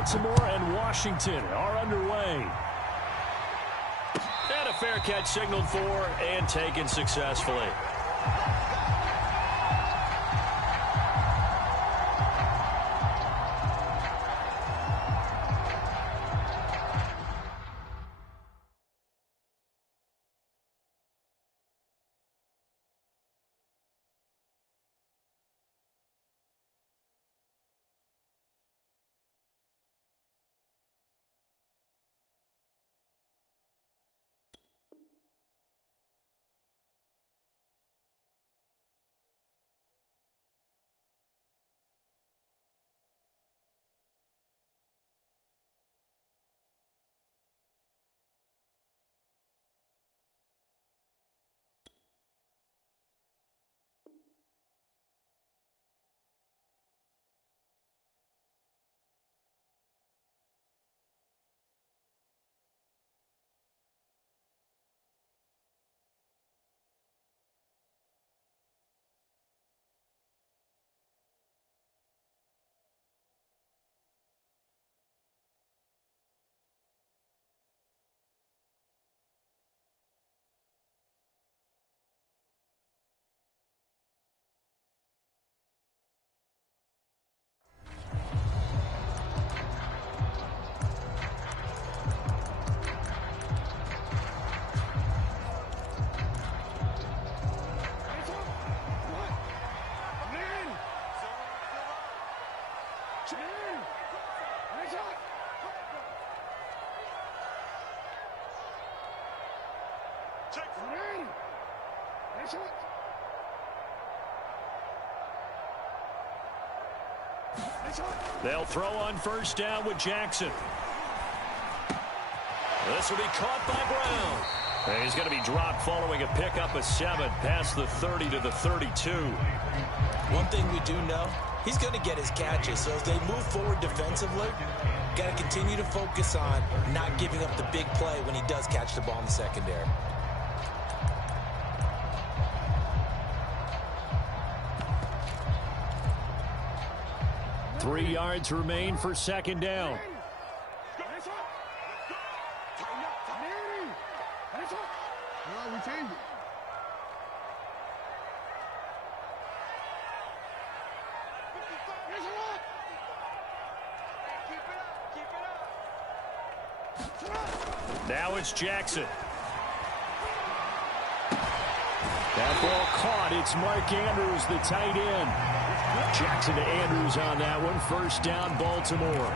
Baltimore and Washington are underway. And a fair catch signaled for and taken successfully. They'll throw on first down with Jackson. This will be caught by Brown. And he's going to be dropped following a pickup of 7 past the 30 to the 32. One thing we do know, he's going to get his catches. So as they move forward defensively, got to continue to focus on not giving up the big play when he does catch the ball in the secondary. Three yards remain for second down. Now it's Jackson. That ball caught. It's Mark Andrews, the tight end. Jackson to Andrews on that one. First down, Baltimore.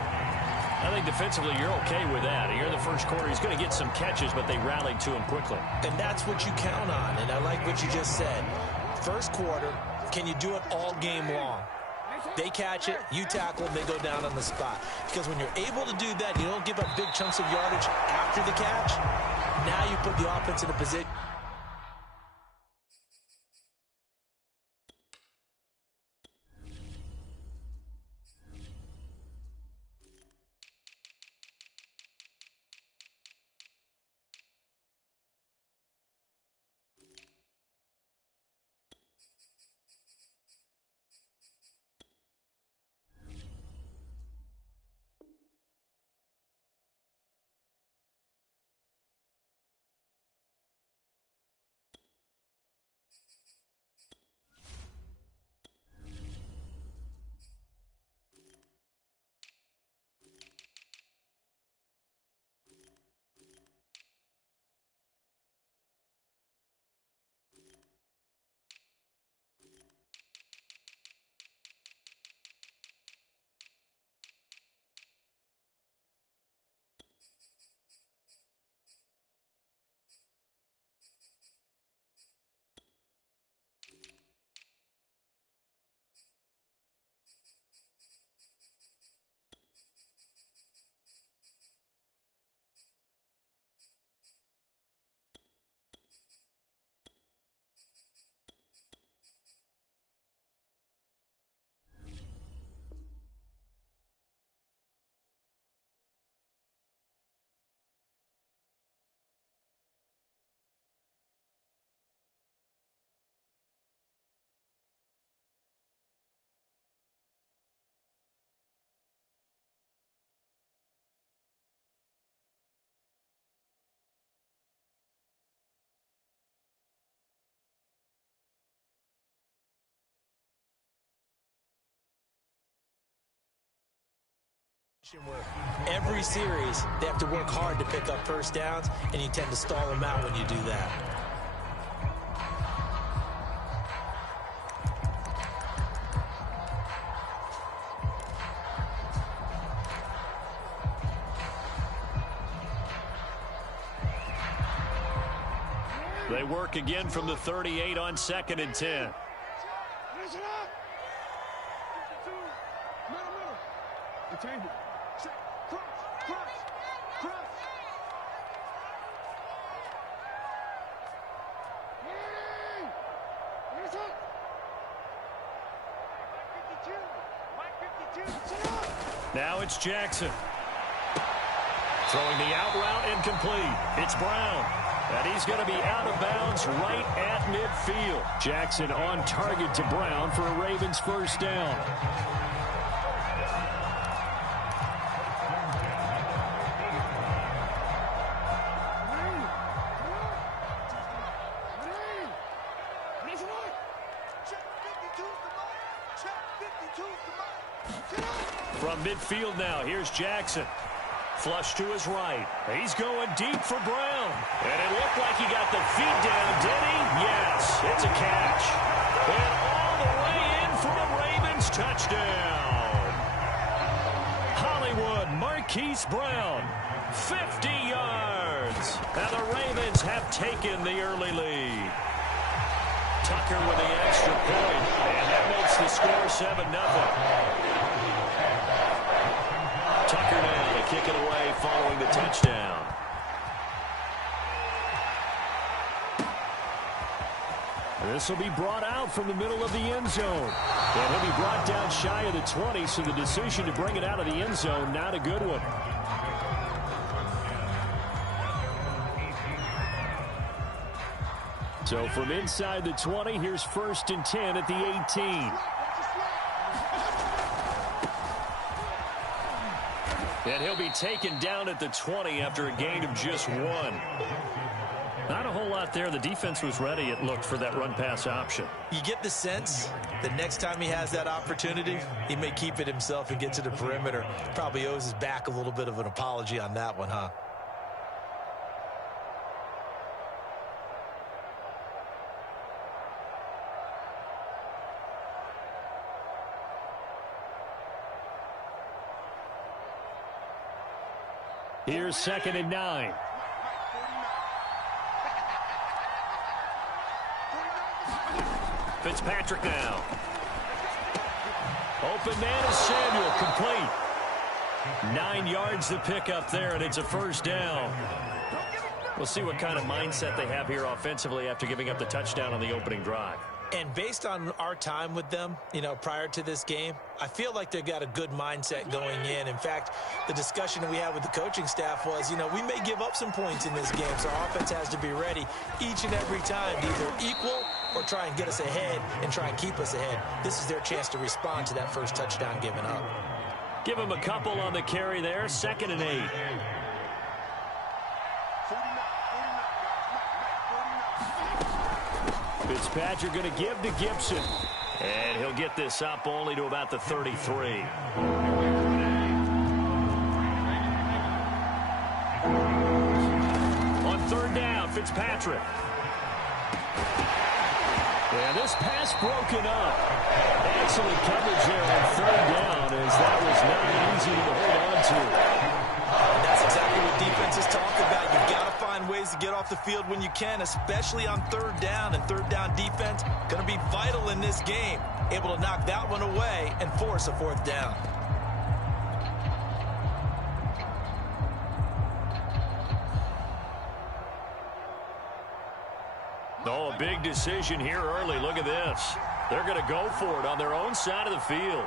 I think defensively you're okay with that. Here in the first quarter, he's going to get some catches, but they rallied to him quickly. And that's what you count on, and I like what you just said. First quarter, can you do it all game long? They catch it, you tackle them, they go down on the spot. Because when you're able to do that, you don't give up big chunks of yardage after the catch. Now you put the offense in a position. Where every series, they have to work hard to pick up first downs, and you tend to stall them out when you do that. They work again from the 38 on 2nd and 10. Now it's Jackson. Throwing the out route incomplete. It's Brown. And he's going to be out of bounds right at midfield. Jackson on target to Brown for a Ravens first down. From midfield now, here's Jackson. Flush to his right. He's going deep for Brown. And it looked like he got the feet down, did he? Yes, it's a catch. And all the way in for a Ravens touchdown. Hollywood Marquise Brown, 50 yards. And the Ravens have taken the early lead. Tucker with the extra point. And that makes the score 7-0. Tucker now to kick it away following the touchdown. This will be brought out from the middle of the end zone. And he'll be brought down shy of the 20, so the decision to bring it out of the end zone, not a good one. So from inside the 20, here's 1st and 10 at the 18. And he'll be taken down at the 20 after a gain of just 1. Not a whole lot there. The defense was ready, it looked, for that run-pass option. You get the sense that next time he has that opportunity, he may keep it himself and get to the perimeter. Probably owes his back a little bit of an apology on that one, huh? Here's 2nd and 9. Fitzpatrick now. Open man is Samuel, complete. 9 yards to pick up there, and it's a first down. We'll see what kind of mindset they have here offensively after giving up the touchdown on the opening drive. And based on our time with them, prior to this game, I feel like they've got a good mindset going in. In fact, the discussion that we had with the coaching staff was, we may give up some points in this game, so our offense has to be ready each and every time to either equal or try and get us ahead and try and keep us ahead. This is their chance to respond to that first touchdown given up. Give him a couple on the carry there, 2nd and 8. Fitzpatrick going to give to Gibson. And he'll get this up only to about the 33. On 3rd down, Fitzpatrick. Yeah, this pass broken up. Excellent coverage there on 3rd down, as that was not easy to hold on to. That's exactly what defenses talk about. You've got to find ways to get off the field when you can, especially on 3rd down. And 3rd down defense going to be vital in this game. Able to knock that one away and force a 4th down. Oh, a big decision here early. Look at this. They're going to go for it on their own side of the field.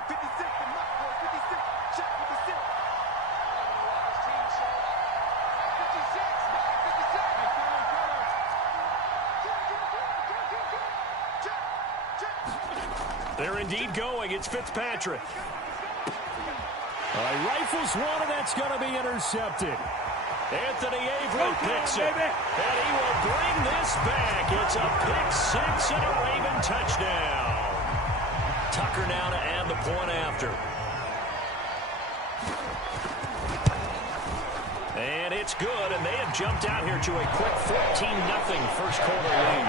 They're indeed going. It's Fitzpatrick. Rifles one, and that's going to be intercepted. Anthony Avery picks it. And he will bring this back. It's a pick 6 and a Raven touchdown. Tucker now to add the point after. It's good, and they have jumped out here to a quick 14-0 first quarter lead.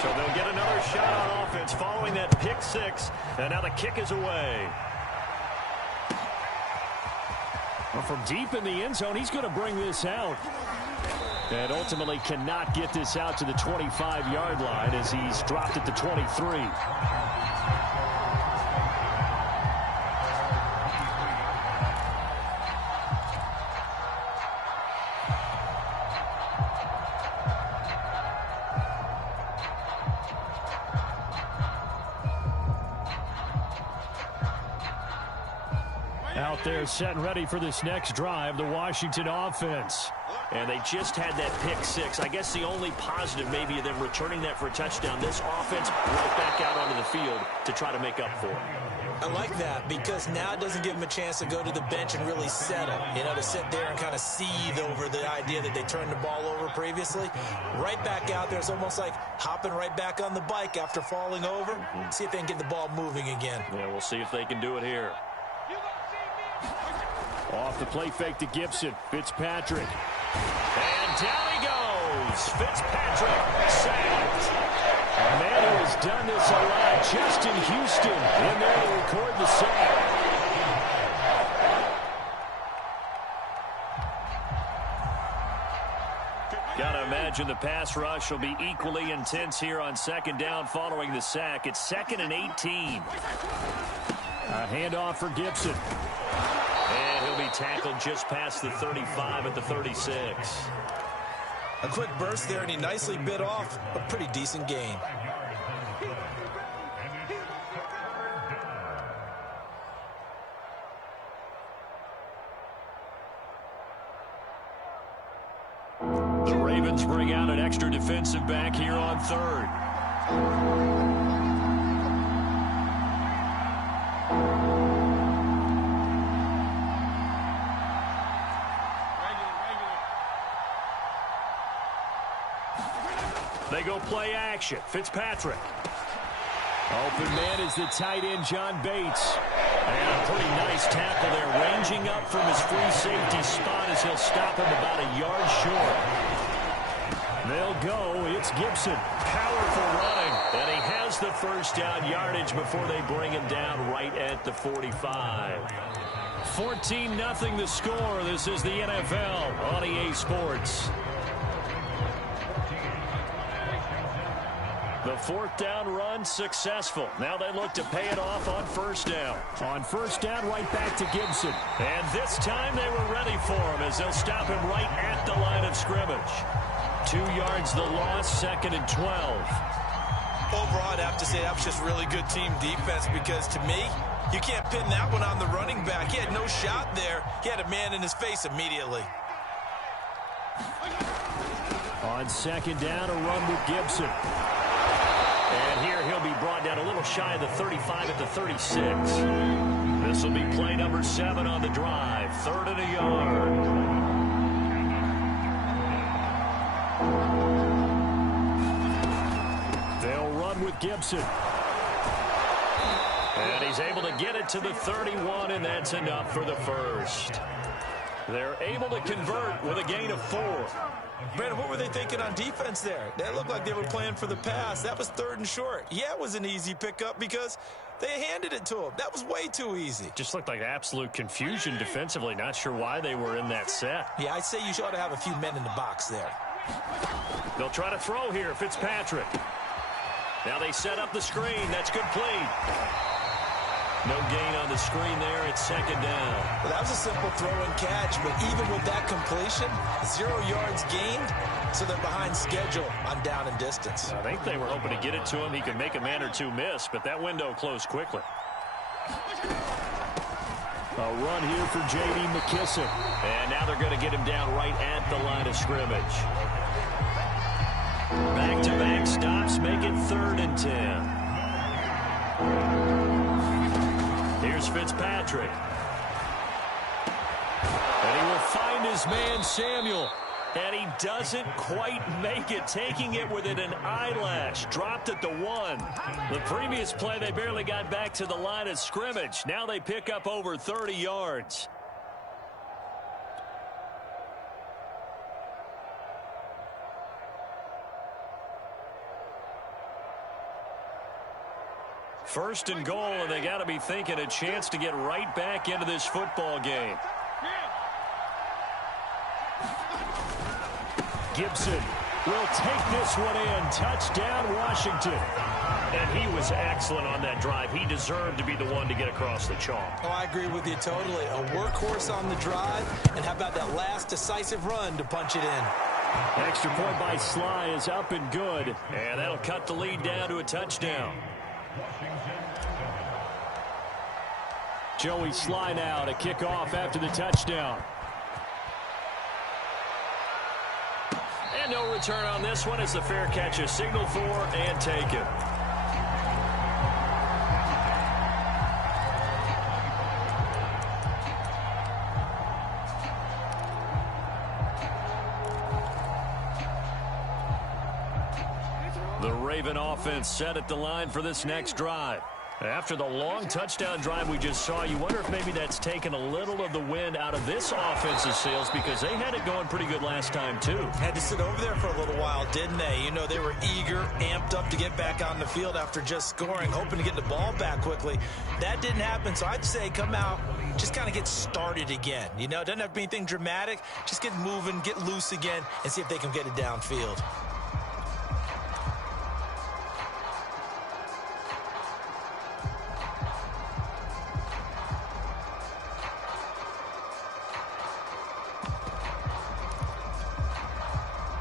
So they'll get another shot on offense following that pick six, and now the kick is away. Well, from deep in the end zone, he's going to bring this out. And ultimately cannot get this out to the 25-yard line as he's dropped at the 23. Out there set and ready for this next drive, the Washington offense. And they just had that pick six. I guess the only positive maybe of them returning that for a touchdown. This offense right back out onto the field to try to make up for it. I like that because now it doesn't give them a chance to go to the bench and really settle. You know, to sit there and kind of seethe over the idea that they turned the ball over previously. Right back out there. It's almost like hopping right back on the bike after falling over. See if they can get the ball moving again. Yeah, we'll see if they can do it here. Off the play fake to Gibson. Fitzpatrick. And down he goes. Fitzpatrick sacked. A man who has done this a lot, Justin Houston, in there to record the sack. Gotta imagine the pass rush will be equally intense here on second down following the sack. It's 2nd and 18. A handoff for Gibson. And he'll be tackled just past the 35 at the 36. A quick burst there, and he nicely bit off a pretty decent gain. The Ravens bring out an extra defensive back here on third. They go play action. Fitzpatrick. Open man is the tight end, John Bates. And a pretty nice tackle there, ranging up from his free safety spot as he'll stop him about a yard short. They'll go. It's Gibson. Powerful running. And he has the first down yardage before they bring him down right at the 45. 14-0 the score. This is the NFL on EA Sports. The fourth down run successful. Now they look to pay it off on first down. On first down, right back to Gibson. And this time they were ready for him as they'll stop him right at the line of scrimmage. 2 yards the loss, 2nd and 12. Overall, I'd have to say that was just really good team defense because to me, you can't pin that one on the running back. He had no shot there. He had a man in his face immediately. On second down, a run with Gibson. And here he'll be brought down a little shy of the 35 at the 36. This will be play number 7 on the drive. 3rd and a yard. They'll run with Gibson. And he's able to get it to the 31, and that's enough for the first. They're able to convert with a gain of 4. Brandon, what were they thinking on defense there? That looked like they were playing for the pass. That was 3rd and short. Yeah, it was an easy pickup because they handed it to him. That was way too easy. Just looked like absolute confusion defensively. Not sure why they were in that set. Yeah, I'd say you ought to have a few men in the box there. They'll try to throw here, Fitzpatrick. Now they set up the screen. That's complete. No gain on the screen there. It's 2nd down. Well, that was a simple throw and catch, but even with that completion, 0 yards gained, so they're behind schedule on down and distance. I think they were hoping to get it to him. He could make a man or two miss, but that window closed quickly. A run here for J.D. McKissick. And now they're going to get him down right at the line of scrimmage. Back-to-back stops make it 3rd and 10. Here's Fitzpatrick. And he will find his man, Samuel. And he doesn't quite make it, taking it within an eyelash. Dropped at the 1. The previous play, they barely got back to the line of scrimmage. Now they pick up over 30 yards. First and goal, and they got to be thinking a chance to get right back into this football game. Gibson will take this one in. Touchdown, Washington. And he was excellent on that drive. He deserved to be the one to get across the chalk. Oh, I agree with you totally. A workhorse on the drive, and how about that last decisive run to punch it in? Extra point by Sly is up and good. And that'll cut the lead down to a touchdown. Joey Sly now to kick off after the touchdown. And no return on this one as the fair catch is signaled for and taken. The Raven offense set at the line for this next drive. After the long touchdown drive we just saw, you wonder if maybe that's taken a little of the wind out of this offense's sails, because they had it going pretty good last time, too. Had to sit over there for a little while, didn't they? You know, they were eager, amped up to get back on the field after just scoring, hoping to get the ball back quickly. That didn't happen, so I'd say come out, just kind of get started again. You know, it doesn't have to be anything dramatic. Just get moving, get loose again, and see if they can get it downfield.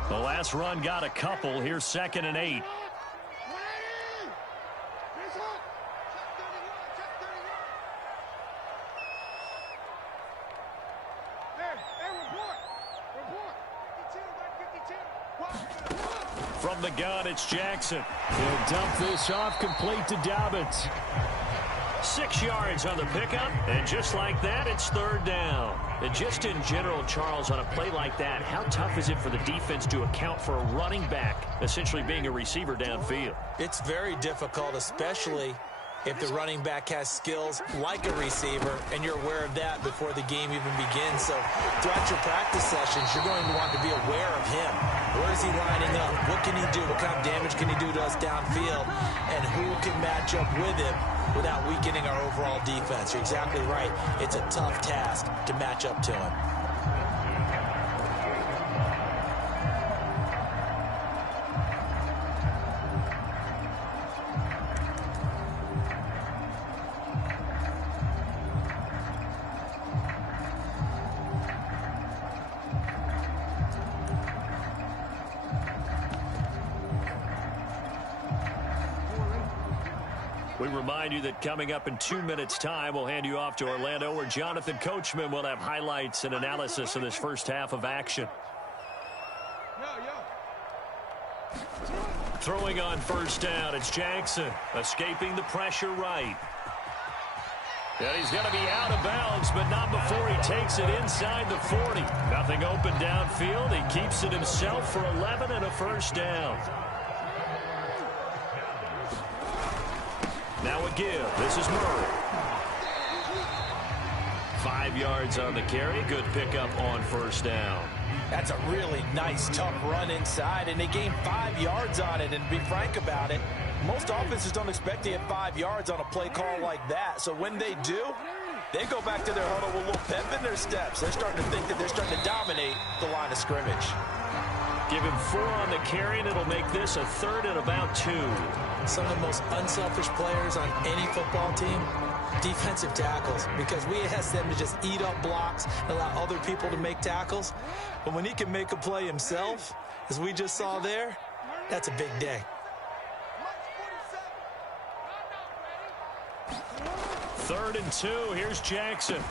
The last run got a couple. Here's 2nd and 8. From the gun, it's Jackson. He'll dump this off complete to Dobbins. 6 yards on the pickup, and just like that, it's 3rd down. And just in general, Charles, on a play like that, how tough is it for the defense to account for a running back essentially being a receiver downfield? It's very difficult, especially if the running back has skills like a receiver, and you're aware of that before the game even begins. So throughout your practice sessions, you're going to want to be aware of him. Where is he lining up? What can he do? What kind of damage can he do to us downfield? And who can match up with him without weakening our overall defense? You're exactly right. It's a tough task to match up to him. We remind you that coming up in 2 minutes' time, we'll hand you off to Orlando, where Jonathan Coachman will have highlights and analysis of this first half of action. Throwing on 1st down, it's Jackson, escaping the pressure right. And he's going to be out of bounds, but not before he takes it inside the 40. Nothing open downfield. He keeps it himself for 11 and a 1st down. Now a give. This is Murray. 5 yards on the carry. Good pickup on 1st down. That's a really nice, tough run inside, and they gained 5 yards on it. And to be frank about it, most offenses don't expect to get 5 yards on a play call like that. So when they do, they go back to their huddle with a little pep in their steps. They're starting to think that they're starting to dominate the line of scrimmage. Give him 4 on the carry, and it'll make this a 3rd and about 2. Some of the most unselfish players on any football team, defensive tackles, because we ask them to just eat up blocks and allow other people to make tackles. But when he can make a play himself, as we just saw there, that's a big day. 3rd and 2. Here's Jackson.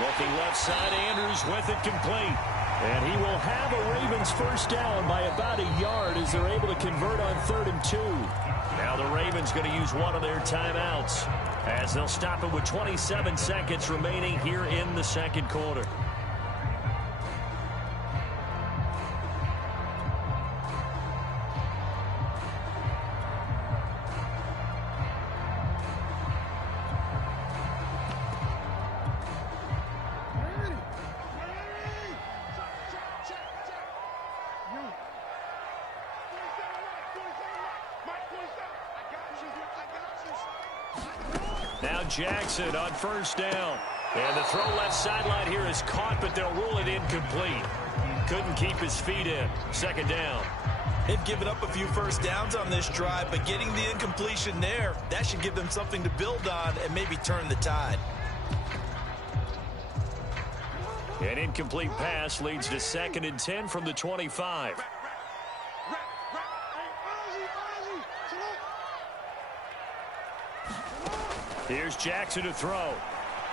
Looking left side, Andrews with it complete. And he will have a Ravens 1st down by about a yard as they're able to convert on 3rd and 2. Now the Ravens going to use one of their timeouts as they'll stop it with 27 seconds remaining here in the 2nd quarter. Now Jackson on first down. And the throw left sideline here is caught, but they'll rule it incomplete. Couldn't keep his feet in. Second down. They've given up a few first downs on this drive, but getting the incompletion there, that should give them something to build on and maybe turn the tide. An incomplete pass leads to 2nd and 10 from the 25. Here's Jackson to throw.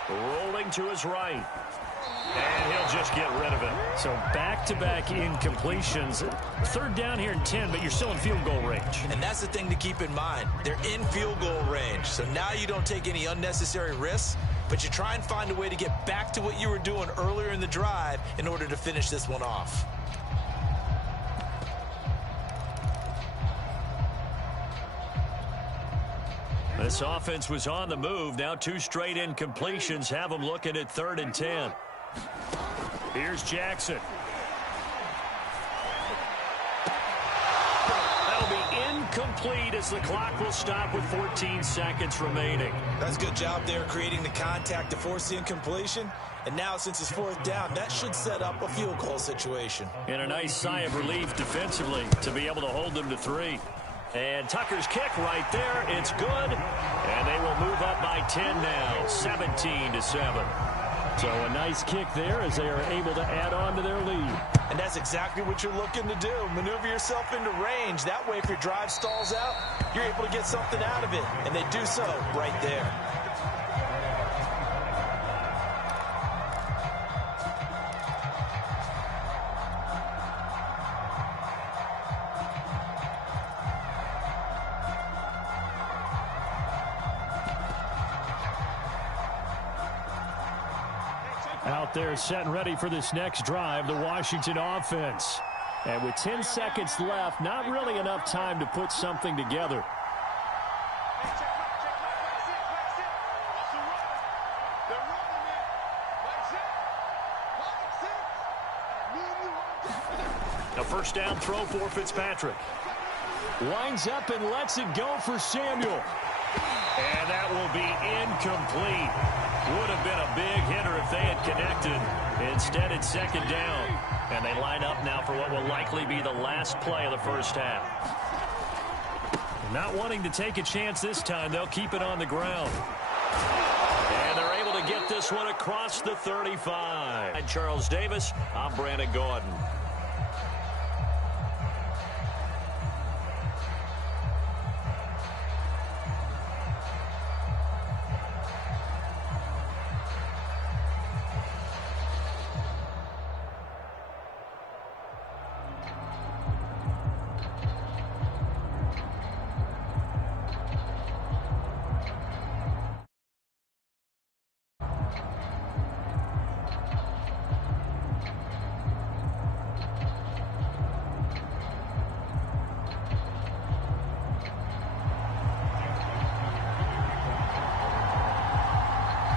Rolling to his right. And he'll just get rid of it. So back-to-back incompletions. 3rd down here and 10, but you're still in field goal range. And that's the thing to keep in mind. They're in field goal range. So now you don't take any unnecessary risks, but you try and find a way to get back to what you were doing earlier in the drive in order to finish this one off. This offense was on the move. Now 2 straight incompletions have them looking at 3rd and 10. Here's Jackson. That'll be incomplete as the clock will stop with 14 seconds remaining. That's a good job there creating the contact to force the incompletion. And now since it's 4th down, that should set up a field goal situation. And a nice sigh of relief defensively to be able to hold them to 3. And Tucker's kick right there. It's good. And they will move up by 10 now, 17-7. So a nice kick there as they are able to add on to their lead. And that's exactly what you're looking to do. Maneuver yourself into range. That way, if your drive stalls out, you're able to get something out of it. And they do so right there. Out there set and ready for this next drive, the Washington offense. And with 10 seconds left, not really enough time to put something together. A first down throw for Fitzpatrick. Winds up and lets it go for Samuel. And that will be incomplete. Would have been a big hitter if they had connected. Instead, it's 2nd down. And they line up now for what will likely be the last play of the first half. Not wanting to take a chance this time, they'll keep it on the ground. And they're able to get this one across the 35. And Charles Davis, I'm Brandon Gordon.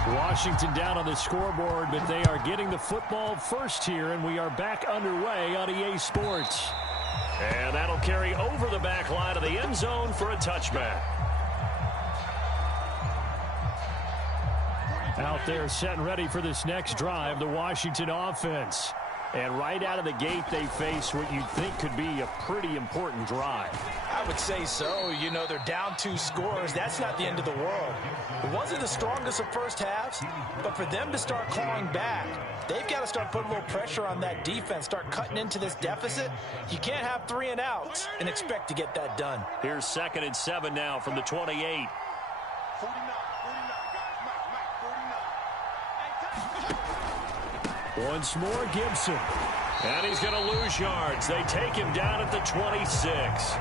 Washington down on the scoreboard, but they are getting the football first here, and we are back underway on EA Sports. And that'll carry over the back line of the end zone for a touchback. Out there set and ready for this next drive, the Washington offense. And right out of the gate, they face what you'd think could be a pretty important drive. I would say so. You know, they're down 2 scores. That's not the end of the world. It wasn't the strongest of first halves, but for them to start clawing back, they've got to start putting a little pressure on that defense, start cutting into this deficit. You can't have 3 and outs and expect to get that done. Here's 2nd and 7 now from the 28. Once more, Gibson. And he's going to lose yards. They take him down at the 26.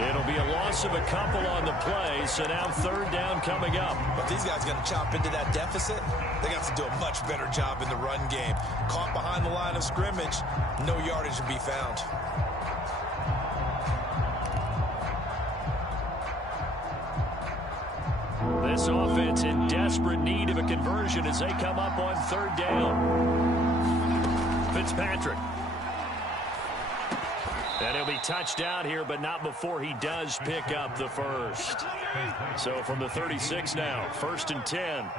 It'll be a loss of a couple on the play, so now 3rd down coming up. But these guys going to chop into that deficit. They got to do a much better job in the run game. Caught behind the line of scrimmage, no yardage to be found. This offense in desperate need of a conversion as they come up on 3rd down. Fitzpatrick. And he'll be touched down here, but not before he does pick up the first. So from the 36 now, 1st and 10.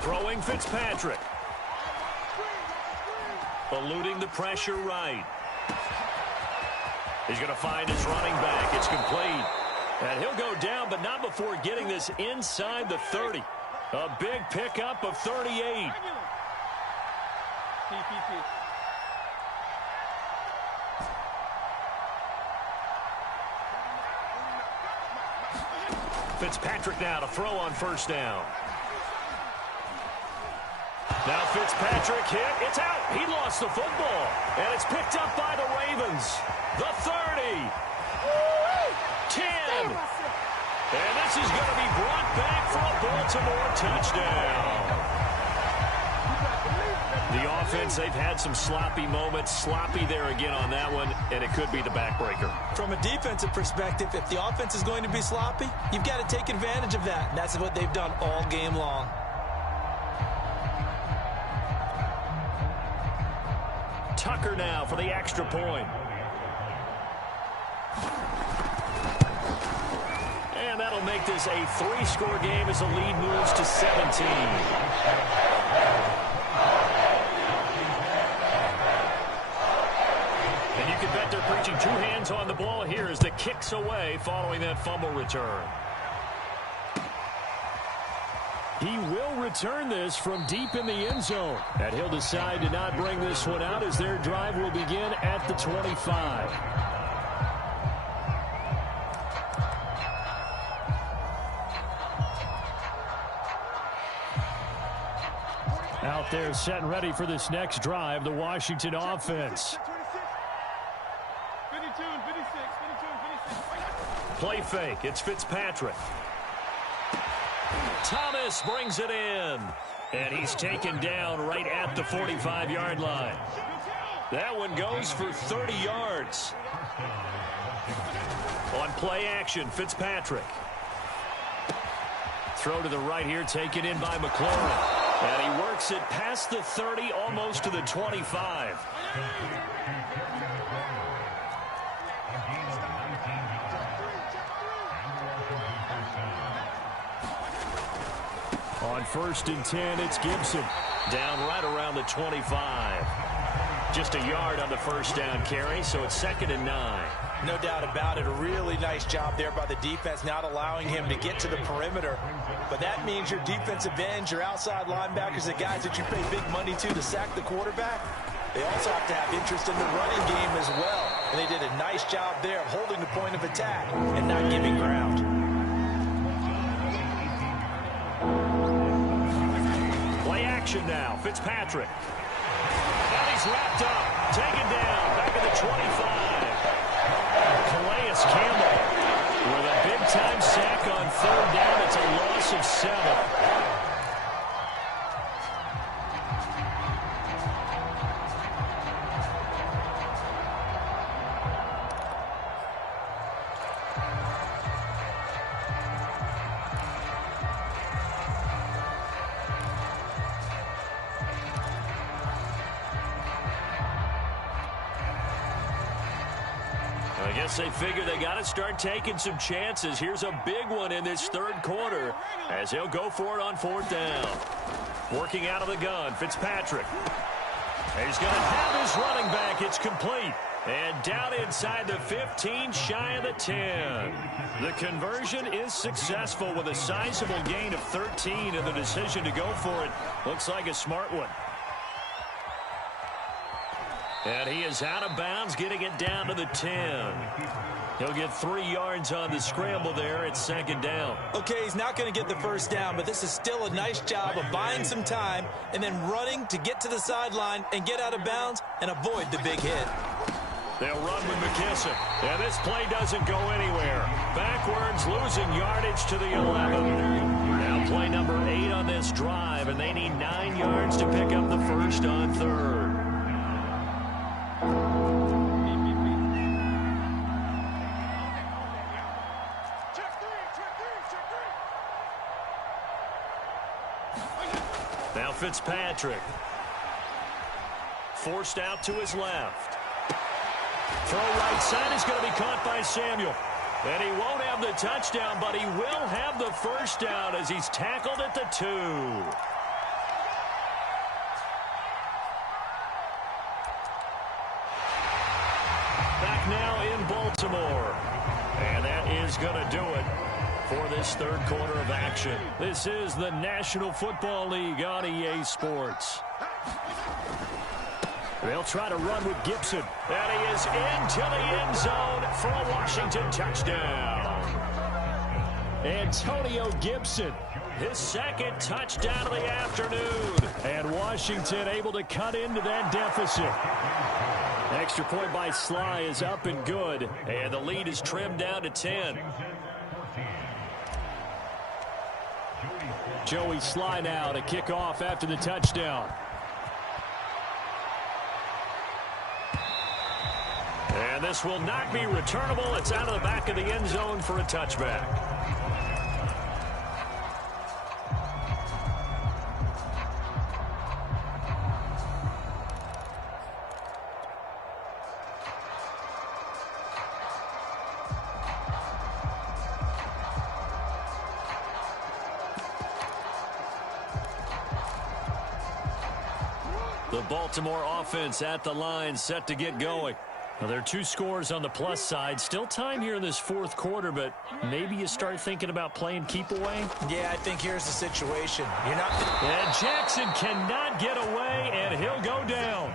Throwing Fitzpatrick. Eluding the pressure right. He's going to find his running back. It's complete. And he'll go down, but not before getting this inside the 30. A big pickup of 38. Fitzpatrick now to throw on 1st down. Now Fitzpatrick hit. It's out. He lost the football. And it's picked up by the Ravens. The 30. 10. And this is going to be brought back for a Baltimore touchdown. The offense, they've had some sloppy moments. Sloppy there again on that one, and it could be the backbreaker. From a defensive perspective, if the offense is going to be sloppy, you've got to take advantage of that. And that's what they've done all game long. Tucker now for the extra point. And that'll make this a 3-score game as the lead moves to 17. And you can bet they're preaching 2 hands on the ball here as the kick's away following that fumble return. He will return this from deep in the end zone. And he'll decide to not bring this one out as their drive will begin at the 25. Out there set and ready for this next drive, the Washington offense. Play fake. It's Fitzpatrick. Thomas brings it in. And he's taken down right at the 45-yard line. That one goes for 30 yards. On play action, Fitzpatrick. Throw to the right here, taken in by McLaurin. And he works it past the 30, almost to the 25. On 1st and 10, it's Gibson. Down right around the 25. Just a yard on the 1st down carry, so it's 2nd and 9. No doubt about it. A really nice job there by the defense, not allowing him to get to the perimeter. But that means your defensive ends, your outside linebackers, the guys that you pay big money to sack the quarterback, they also have to have interest in the running game as well. And they did a nice job there of holding the point of attack and not giving ground. Play action now. Fitzpatrick. And he's wrapped up. Taken down. Back at the 25. Calais Campbell with a big-time sack on 3rd down. It's a loss of 7. I guess they figure they got to start taking some chances. Here's a big one in this 3rd quarter as he'll go for it on 4th down. Working out of the gun, Fitzpatrick. He's going to have his running back. It's complete. And down inside the 15, shy of the 10. The conversion is successful with a sizable gain of 13, and the decision to go for it looks like a smart one. And he is out of bounds, getting it down to the 10. He'll get 3 yards on the scramble there. It's 2nd down. Okay, he's not going to get the 1st down, but this is still a nice job of buying some time and then running to get to the sideline and get out of bounds and avoid the big hit. They'll run with McKissick. And this play doesn't go anywhere. Backwards, losing yardage to the 11. Now play number 8 on this drive, and they need 9 yards to pick up the 1st on 3rd. Fitzpatrick. Forced out to his left. Throw right side is going to be caught by Samuel. And he won't have the touchdown, but he will have the first down as he's tackled at the 2. Back now in Baltimore. And that is going to do it for this third quarter of action. This is the National Football League on EA Sports. They'll try to run with Gibson. And he is into the end zone for a Washington touchdown. Antonio Gibson, his second touchdown of the afternoon. And Washington able to cut into that deficit. Extra point by Sly is up and good. And the lead is trimmed down to 10. Joey Sly now to kick off after the touchdown. And this will not be returnable. It's out of the back of the end zone for a touchback. The Baltimore offense at the line, set to get going. Well, there are 2 scores on the plus side. Still time here in this fourth quarter, but maybe you start thinking about playing keep away. Yeah, I think here's the situation. You're not. And Jackson cannot get away, and he'll go down.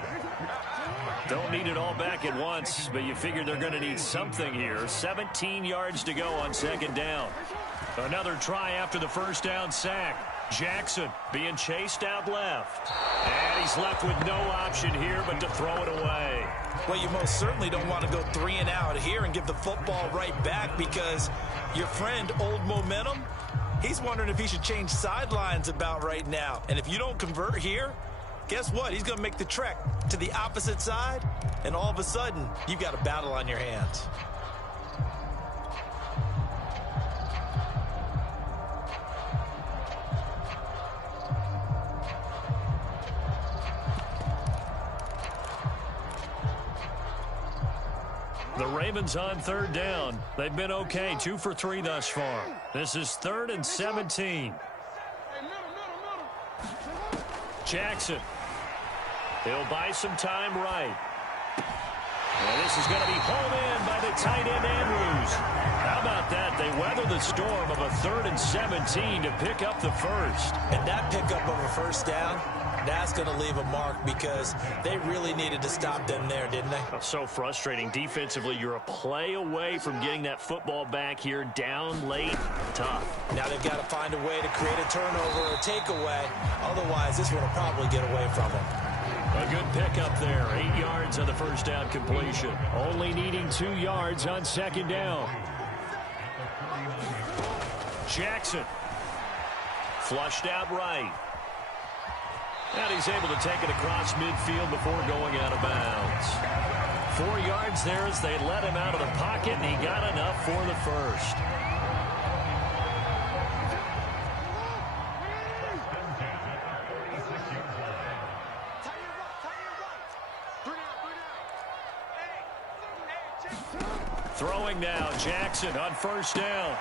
Don't need it all back at once, but you figure they're going to need something here. 17 yards to go on second down. Another try after the first down sack. Jackson being chased out left. And he's left with no option here but to throw it away. Well, you most certainly don't want to go 3 and out here and give the football right back, because your friend, Old Momentum, he's wondering if he should change sidelines about right now. And if you don't convert here, guess what? He's going to make the trek to the opposite side, and all of a sudden, you've got a battle on your hands. The Ravens on third down. They've been okay, 2 for 3 thus far. This is 3rd and 17. Jackson. He'll buy some time right. And this is going to be hauled in by the tight end Andrews. How about that? They weather the storm of a 3rd and 17 to pick up the first. And that pickup of a first down, that's going to leave a mark, because they really needed to stop them there, didn't they? So frustrating. Defensively, you're a play away from getting that football back here, down late. Tough. Now they've got to find a way to create a turnover or a takeaway. Otherwise, this one will probably get away from them. A good pickup there. 8 yards on the first down completion. Only needing 2 yards on second down. Jackson. Flushed out right. And he's able to take it across midfield before going out of bounds. 4 yards there as they let him out of the pocket, and he got enough for the first. Throwing now, Jackson on first down.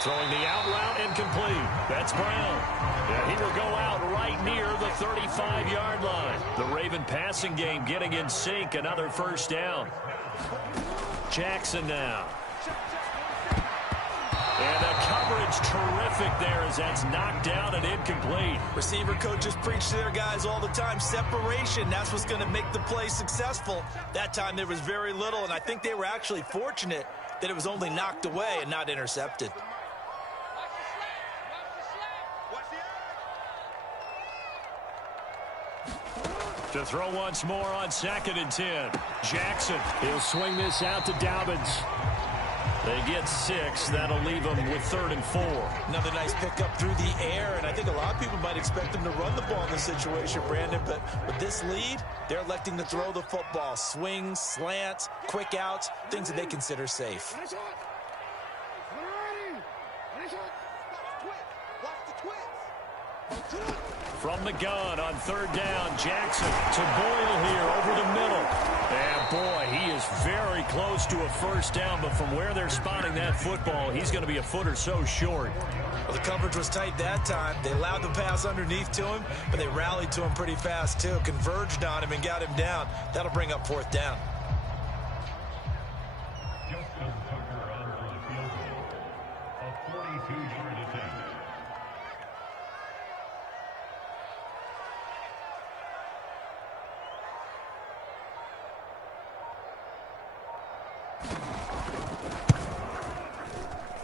Throwing the out route incomplete. That's Brown. And he will go out right near the 35-yard line. The Raven passing game getting in sync. Another first down. Jackson now. And the coverage terrific there as that's knocked down and incomplete. Receiver coaches preach to their guys all the time. Separation, that's what's going to make the play successful. That time there was very little, and I think they were actually fortunate that it was only knocked away and not intercepted. To throw once more on 2nd and 10. Jackson. He'll swing this out to Dobbins. They get 6. That'll leave them with 3rd and 4. Another nice pickup through the air, and I think a lot of people might expect them to run the ball in this situation, Brandon, but with this lead, they're electing to throw the football. Swings, slants, quick outs, things that they consider safe. From the gun on third down, Jackson to Boyle here over the middle. And boy, he is very close to a first down, but from where they're spotting that football, he's going to be a foot or so short. Well, the coverage was tight that time. They allowed the pass underneath to him, but they rallied to him pretty fast, too. Converged on him and got him down. That'll bring up fourth down.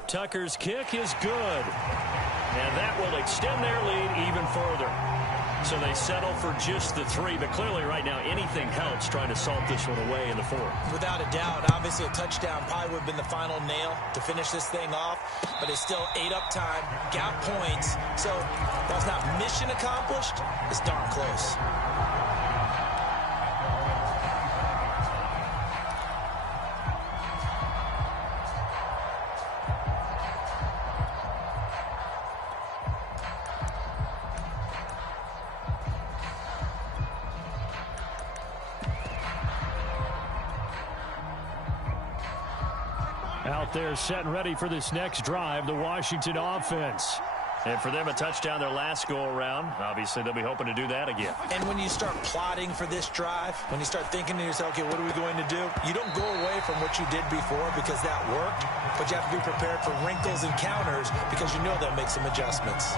Tucker's kick is good. And that will extend their lead even further. So they settle for just the 3, but clearly right now anything helps trying to salt this one away in the 4th. Without a doubt, obviously a touchdown probably would have been the final nail to finish this thing off, but it's still 8 up time, got points. So while it's not mission accomplished, it's darn close. Out there set and ready for this next drive, the Washington offense. And for them, a touchdown their last go-around. Obviously, they'll be hoping to do that again. And when you start plotting for this drive, when you start thinking to yourself, okay, what are we going to do? You don't go away from what you did before because that worked, but you have to be prepared for wrinkles and counters because you know they'll make some adjustments.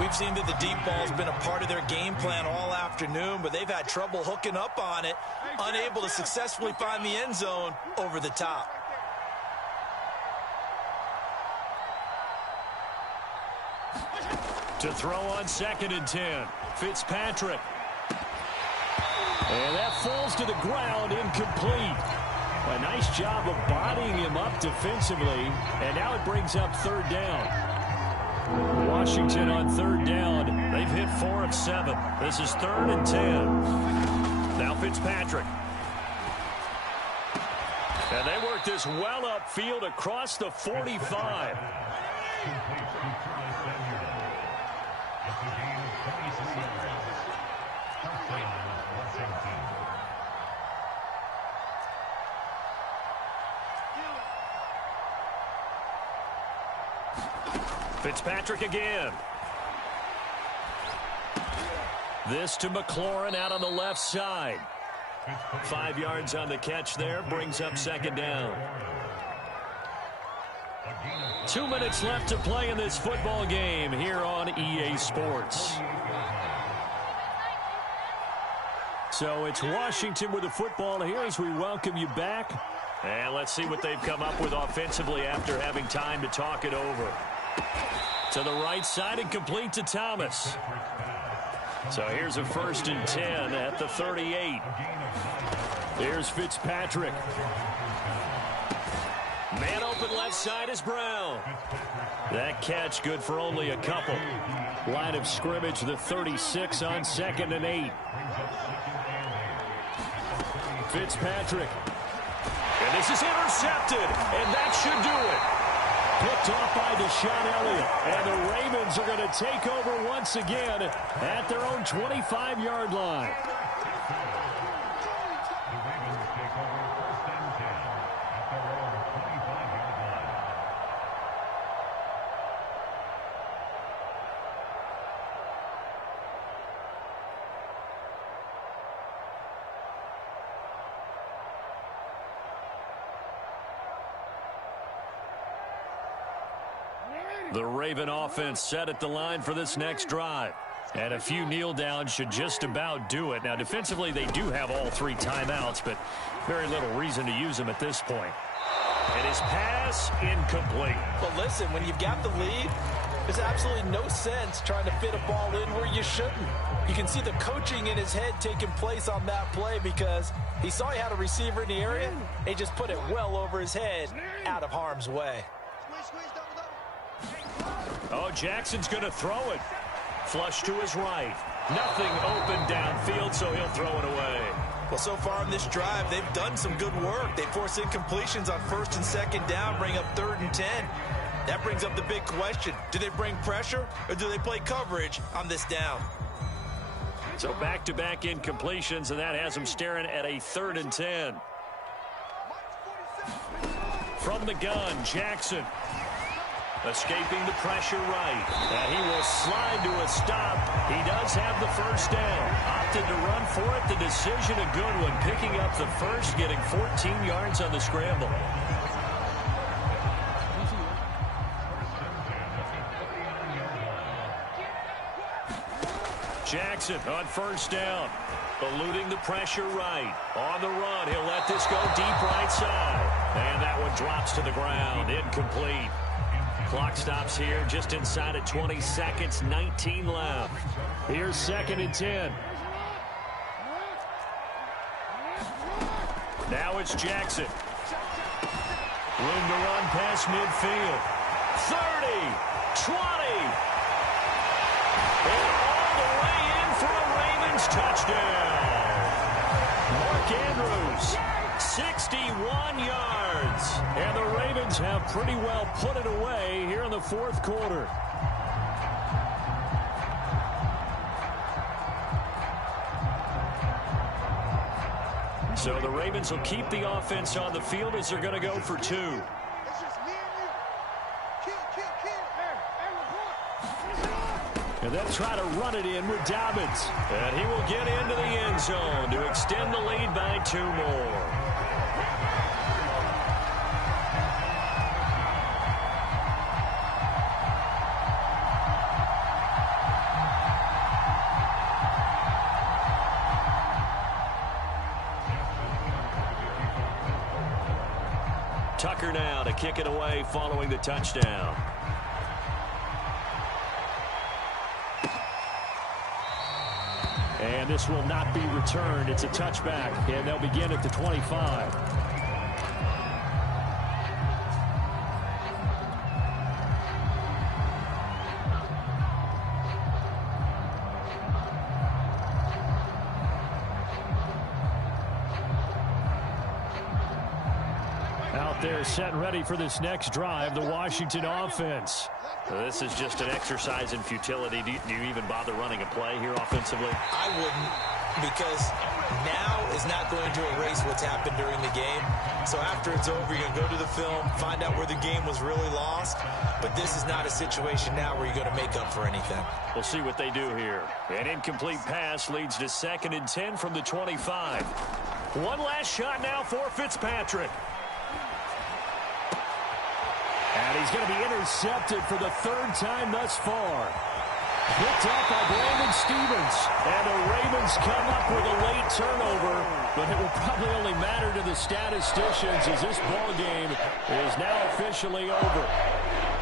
We've seen that the deep ball's been a part of their game plan all afternoon, but they've had trouble hooking up on it, unable to successfully find the end zone over the top. To throw on 2nd and 10, Fitzpatrick. And that falls to the ground, incomplete. A nice job of bodying him up defensively, and now it brings up 3rd down. Washington on 3rd down. They've hit 4 of 7. This is 3rd and 10. Now Fitzpatrick. And they work this well upfield across the 45. Fitzpatrick again. This to McLaurin out on the left side. 5 yards on the catch there, brings up 2nd down. 2 minutes left to play in this football game here on EA Sports. So it's Washington with the football here as we welcome you back. And let's see what they've come up with offensively after having time to talk it over. To the right side and complete to Thomas. So here's a 1st and 10 at the 38. Here's Fitzpatrick. Man open left side is Brown. That catch good for only a couple. Line of scrimmage, the 36 on 2nd and 8. Fitzpatrick. And this is intercepted, and that should do it. Picked off by Deshaun Elliott, and the Ravens are going to take over once again at their own 25-yard line. The Raven offense set at the line for this next drive. And a few kneel downs should just about do it. Now, defensively, they do have all 3 timeouts, but very little reason to use them at this point. And his pass incomplete. But listen, when you've got the lead, there's absolutely no sense trying to fit a ball in where you shouldn't. You can see the coaching in his head taking place on that play because he saw he had a receiver in the area. He just put it well over his head out of harm's way. Oh, Jackson's going to throw it. Flush to his right. Nothing open downfield, so he'll throw it away. Well, so far in this drive, they've done some good work. They force incompletions on 1st and 2nd down, bring up 3rd and 10. That brings up the big question. Do they bring pressure or do they play coverage on this down? So back-to-back incompletions, and that has them staring at a 3rd and 10. From the gun, Jackson. Escaping the pressure right. And he will slide to a stop. He does have the first down. Opted to run for it. The decision a good one. Picking up the first, getting 14 yards on the scramble. Jackson on first down. Eluding the pressure right. On the run, he'll let this go deep right side. And that one drops to the ground. Incomplete. Clock stops here just inside of 20 seconds, 19 left. Here's 2nd and 10. Now it's Jackson. Room to run past midfield. 30, 20. And all the way in for a Ravens touchdown. Mark Andrews, 61 yards. And the Ravens have pretty well put it away here in the 4th quarter. So the Ravens will keep the offense on the field as they're going to go for 2. And they'll try to run it in with Dobbins. And he will get into the end zone to extend the lead by 2 more. Tucker now to kick it away following the touchdown. And this will not be returned. It's a touchback, and they'll begin at the 25. Out there set and ready for this next drive, the Washington offense. This is just an exercise in futility. Do you even bother running a play here offensively? I wouldn't, because now is not going to erase what's happened during the game. So after it's over, you're going to go to the film, find out where the game was really lost. But this is not a situation now where you're going to make up for anything. We'll see what they do here. An incomplete pass leads to 2nd and 10 from the 25. One last shot now for Fitzpatrick. And he's going to be intercepted for the 3rd time thus far. Picked up by Brandon Stevens. And the Ravens come up with a late turnover. But it will probably only matter to the statisticians as this ball game is now officially over.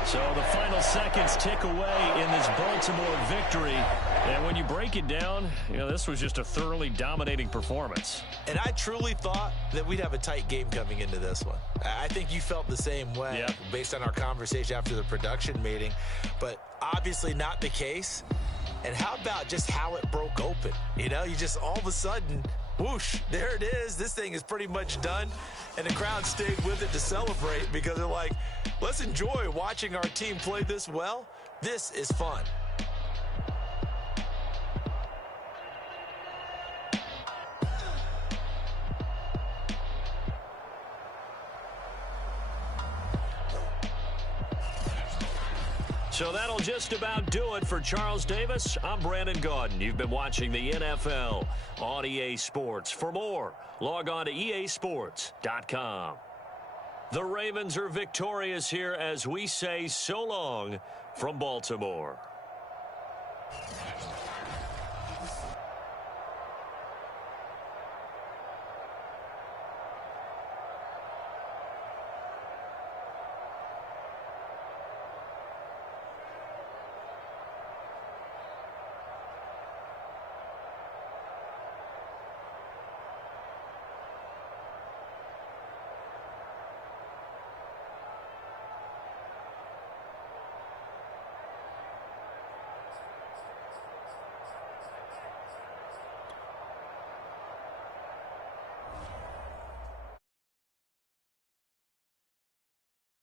So the final seconds tick away in this Baltimore victory. And when you break it down, this was just a thoroughly dominating performance. And I truly thought that we'd have a tight game coming into this one. I think you felt the same way based on our conversation after the production meeting. But obviously not the case. And how about just how it broke open? You just all of a sudden, whoosh, there it is. This thing is pretty much done. And the crowd stayed with it to celebrate because they're like, let's enjoy watching our team play this well. This is fun. So that'll just about do it for Charles Davis. I'm Brandon Gaudin. You've been watching the NFL on EA Sports. For more, log on to easports.com. The Ravens are victorious here as we say so long from Baltimore.